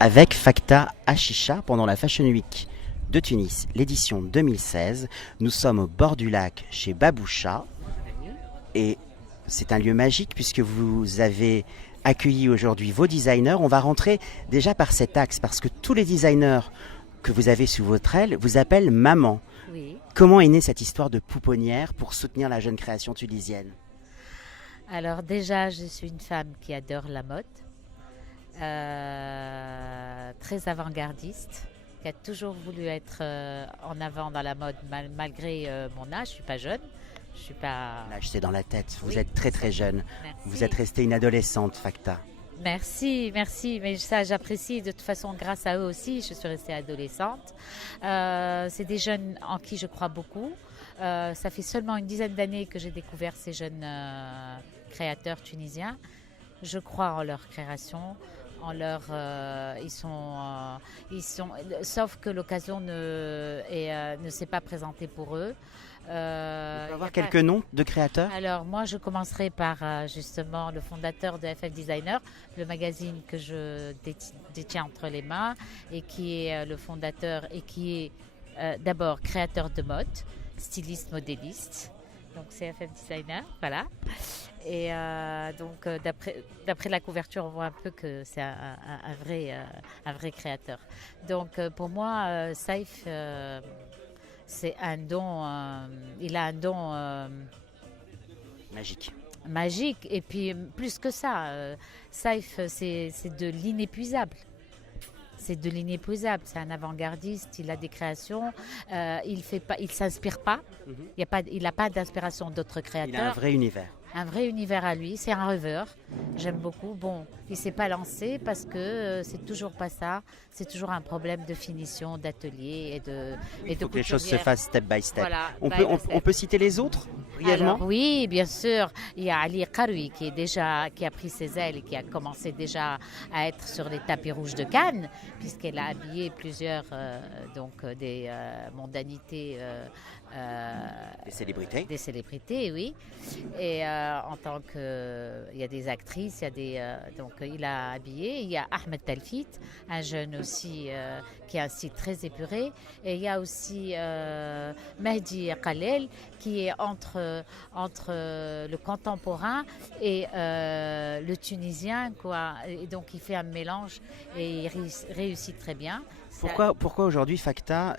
avec Facta Achisha pendant la Fashion Week de Tunis, l'édition 2016. Nous sommes au bord du lac chez Baboucha et c'est un lieu magique puisque vous avez accueilli aujourd'hui vos designers. On va rentrer déjà par cet axe parce que tous les designers que vous avez sous votre aile vous appellent maman. Oui. Comment est née cette histoire de pouponnière pour soutenir la jeune création tunisienne? Alors déjà, je suis une femme qui adore la mode, très avant-gardiste, qui a toujours voulu être en avant dans la mode malgré mon âge. Je suis pas jeune, je suis pas. L'âge c'est dans la tête, vous Oui, êtes très c'est très ça. jeune. Merci. Vous êtes restée une adolescente, Facta. Merci, merci. Mais ça, j'apprécie. De toute façon, grâce à eux aussi, je suis restée adolescente. C'est des jeunes en qui je crois beaucoup. Ça fait seulement une dizaine d'années que j'ai découvert ces jeunes créateurs tunisiens. Je crois en leur création, en leur, ils sont, sauf que l'occasion ne s'est pas présentée pour eux. On peut Il y avoir a pas- quelques noms de créateurs? Alors moi, je commencerai par justement le fondateur de FF Designer, le magazine que je détiens entre les mains et qui est le fondateur et qui est d'abord créateur de mode, styliste, modéliste. Donc c'est FF Designer, voilà. Et d'après la couverture, on voit un peu que c'est un vrai créateur. Donc pour moi, Saïf, c'est un don, il a un don Magique. magique. Et puis plus que ça, Saïf, c'est de l'inépuisable. C'est de l'inépuisable. C'est un avant-gardiste. Il a des créations. Il fait pas, il s'inspire pas. Il n'a pas d'inspiration d'autres Il a un créateurs. vrai univers. Un vrai univers à lui. C'est un rêveur. J'aime beaucoup. Bon, il s'est pas lancé parce que c'est toujours pas ça. C'est toujours un problème de finition, d'atelier Il et de faut que les choses se couturière. fassent step by step. Voilà, On by peut, by on, step. on peut citer les autres brièvement? Alors oui, bien sûr, il y a Ali Karoui qui a pris ses ailes et qui a commencé déjà à être sur les tapis rouges de Cannes, puisqu'elle a habillé plusieurs des mondanités, des célébrités, oui. Et en tant que, il y a des actrices, il y a donc il a habillé. Il y a Ahmed Talfit, un jeune aussi qui a un style très épuré, et il y a aussi Mehdi Khalel qui est entre le contemporain et le tunisien, quoi. Et donc il fait un mélange et il réussit très bien. Pourquoi aujourd'hui, Facta,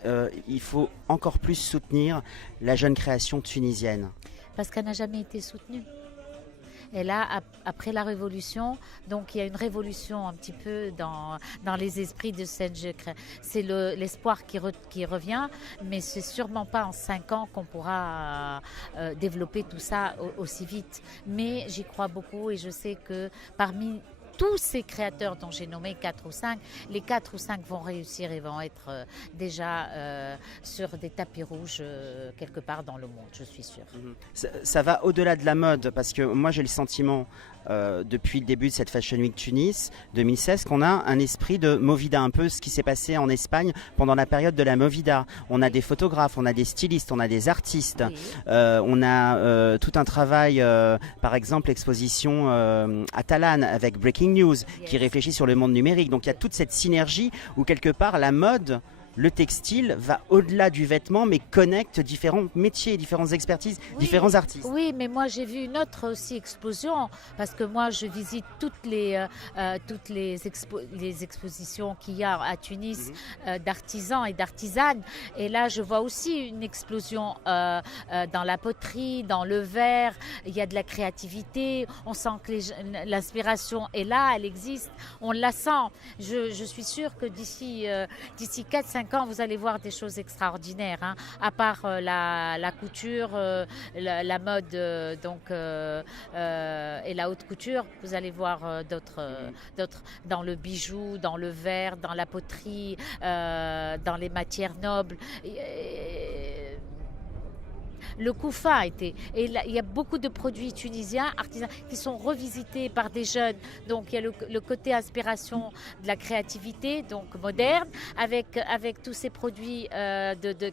il faut encore plus soutenir la jeune création tunisienne? Parce qu'elle n'a jamais été soutenue. Et là, après la Révolution, donc il y a une révolution un petit peu dans les esprits de cette jeune. C'est l'espoir qui revient, mais c'est sûrement pas en 5 ans qu'on pourra développer tout ça aussi vite. Mais j'y crois beaucoup et je sais que parmi tous ces créateurs dont j'ai nommé 4 ou 5, les 4 ou 5 vont réussir et vont être déjà sur des tapis rouges quelque part dans le monde, je suis sûre. Ça va au-delà de la mode, parce que moi j'ai le sentiment, depuis le début de cette Fashion Week Tunis 2016, qu'on a un esprit de Movida, un peu ce qui s'est passé en Espagne pendant la période de la Movida. On a des photographes, on a des stylistes, on a des artistes, Oui. on a tout un travail, par exemple l'exposition à Talan avec Breaking News, qui Yes. réfléchit sur le monde numérique. Donc il y a toute cette synergie où quelque part la mode, le textile va au-delà du vêtement, mais connecte différents métiers, différentes expertises, Oui, différents artistes. Oui, mais moi j'ai vu une autre aussi explosion parce que moi je visite toutes les expositions qu'il y a à Tunis d'artisans et d'artisanes. Et là je vois aussi une explosion dans la poterie, dans le verre. Il y a de la créativité. On sent que l'inspiration est là, elle existe. On la sent. Je suis sûre que d'ici 4-5 ans, vous allez voir des choses extraordinaires, hein. À part la couture, la mode et la haute couture, vous allez voir d'autres dans le bijou, dans le verre, dans la poterie, dans les matières nobles. le couffin a été. Et là, il y a beaucoup de produits tunisiens, artisanaux, qui sont revisités par des jeunes. Donc il y a le côté inspiration de la créativité, donc moderne, avec tous ces produits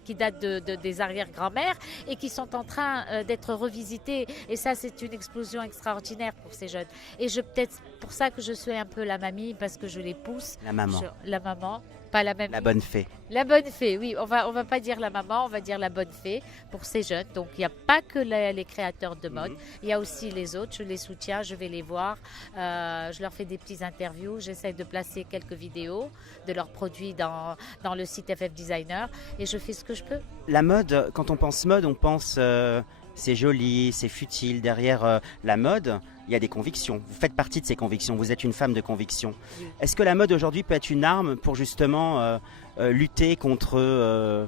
qui datent des arrière-grand-mères et qui sont en train d'être revisités. Et ça, c'est une explosion extraordinaire pour ces jeunes. Et peut-être pour ça que je suis un peu la mamie, parce que je les pousse. La maman. La maman. Pas la mamie. La bonne fée. La bonne fée, oui. On va pas dire la maman, on va dire la bonne fée pour ces jeunes. Donc, il n'y a pas que les créateurs de mode. Il y a aussi les autres. Je les soutiens, je vais les voir. Je leur fais des petites interviews. J'essaie de placer quelques vidéos de leurs produits dans le site FF Designer. Et je fais ce que je peux. La mode, quand on pense mode, on pense c'est joli, c'est futile. Derrière la mode, il y a des convictions. Vous faites partie de ces convictions. Vous êtes une femme de conviction. Oui. Est-ce que la mode aujourd'hui peut être une arme pour justement lutter contre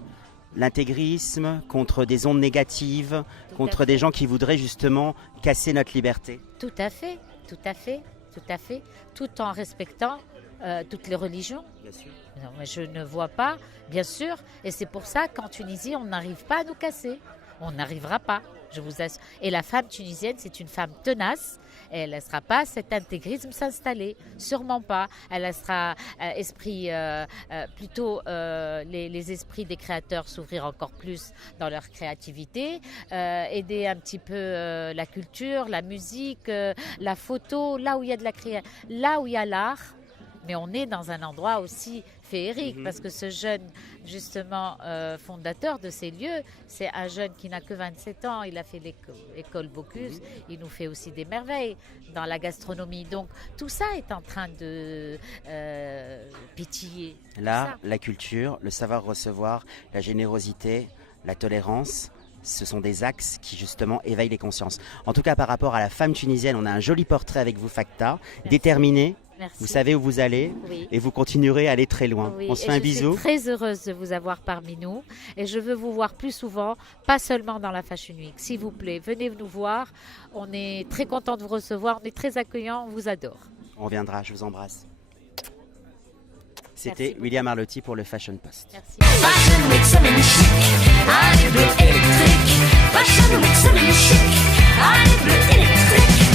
l'intégrisme, contre des ondes négatives, contre des gens qui voudraient justement casser notre liberté? Tout à fait, tout à fait, tout à fait. Tout en respectant toutes les religions. Bien sûr. Non, mais je ne vois pas, bien sûr. Et c'est pour ça qu'en Tunisie, on n'arrive pas à nous casser. On n'arrivera pas, je vous assure. Et la femme tunisienne, c'est une femme tenace. Et elle ne laissera pas cet intégrisme s'installer, sûrement pas. Elle laissera plutôt les esprits des créateurs s'ouvrir encore plus dans leur créativité, aider un petit peu la culture, la musique, la photo, là où il y a là où il y a l'art. Mais on est dans un endroit aussi féerique, parce que ce jeune, justement, fondateur de ces lieux, c'est un jeune qui n'a que 27 ans. Il a fait l'école Bocuse. Il nous fait aussi des merveilles dans la gastronomie. Donc, tout ça est en train de pétiller. L'art, la culture, le savoir recevoir, la générosité, la tolérance, ce sont des axes qui justement éveillent les consciences. En tout cas, par rapport à la femme tunisienne, on a un joli portrait avec vous, Facta, déterminée. Merci. Vous savez où vous allez, et vous continuerez à aller très loin. Oui. On se fait un bisou. Je suis très heureuse de vous avoir parmi nous et je veux vous voir plus souvent, pas seulement dans la Fashion Week. S'il vous plaît, venez nous voir. On est très content de vous recevoir, on est très accueillants, on vous adore. On reviendra, je vous embrasse. C'était William Arlotti pour le Fashion Post. Merci. Fashion Week, semaine chic, allez bleu électrique. Fashion Week, semaine chic, allez bleu électrique.